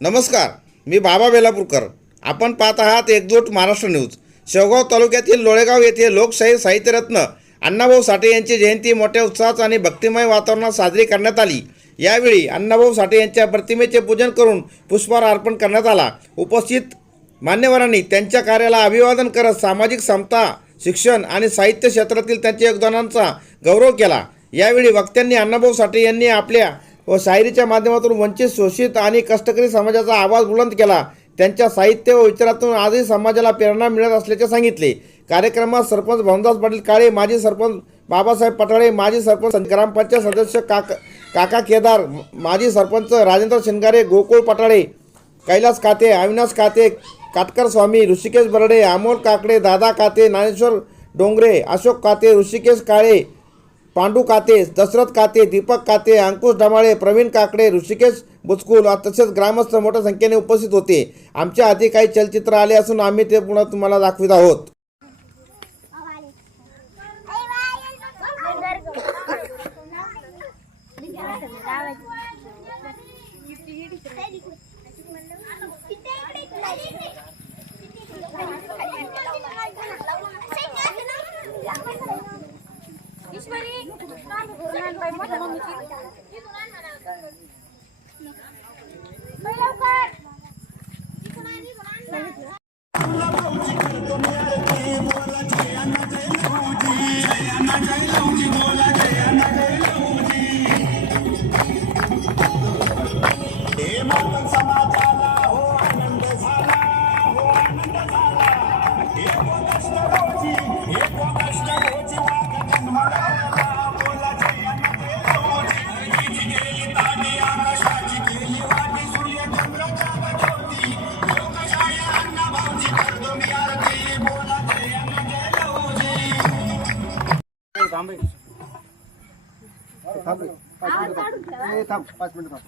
नमस्कार, मी बाबा बेलापूरकर. आपण पाहत आहात एकजूट महाराष्ट्र न्यूज. शेवगाव तालुक्यातील लोळेगाव येथे लोकशाहीर साहित्यरत्न अण्णाभाऊ साठे यांची जयंती मोठ्या उत्साहात आणि भक्तिमय वातावरणात साजरी करण्यात आली. यावेळी अण्णाभाऊ साठे यांच्या प्रतिमेचे पूजन करून पुष्पहार अर्पण करण्यात आला. उपस्थित मान्यवरांनी त्यांच्या कार्याला अभिवादन करत सामाजिक समता, शिक्षण आणि साहित्य क्षेत्रातील त्यांच्या योगदानांचा गौरव केला. यावेळी वक्त्यांनी अण्णाभाऊ साठे यांनी आपल्या व शायरीच्या माध्यमातून वंचित, शोषित आणि कष्टकरी समाजाचा आवाज बुलंद केला. त्यांच्या साहित्य व विचारातून आजही समाजाला प्रेरणा मिळत असल्याचे सांगितले. कार्यक्रमात सरपंच भाऊदास पाटील काळे, माजी सरपंच बाबासाहेब पठाळे, माजी सरपंच ग्रामपंचायत सदस्य काका केदार, माजी सरपंच राजेंद्र शिंगारे, गोकुळ पठाळे, कैलास काते, अविनाश काते, काटकर स्वामी, ऋषिकेश बर्डे, अमोल काकडे, दादा काते, ज्ञानेश्वर डोंगरे, अशोक काते, ऋषिकेश काळे, पांडू काते, दशरथ काते, दीपक काते, अंकुश डमाळे, प्रवीण काकडे, ऋषिकेश बुचकुल तसेच ग्रामस्थ मोठ्या संख्येने उपस्थित होते. आमच्या हाती काही चलचित्र आले असून आम्ही ते पुन्हा तुम्हाला दाखवित आहोत. थांब 5 मिनिट थांब.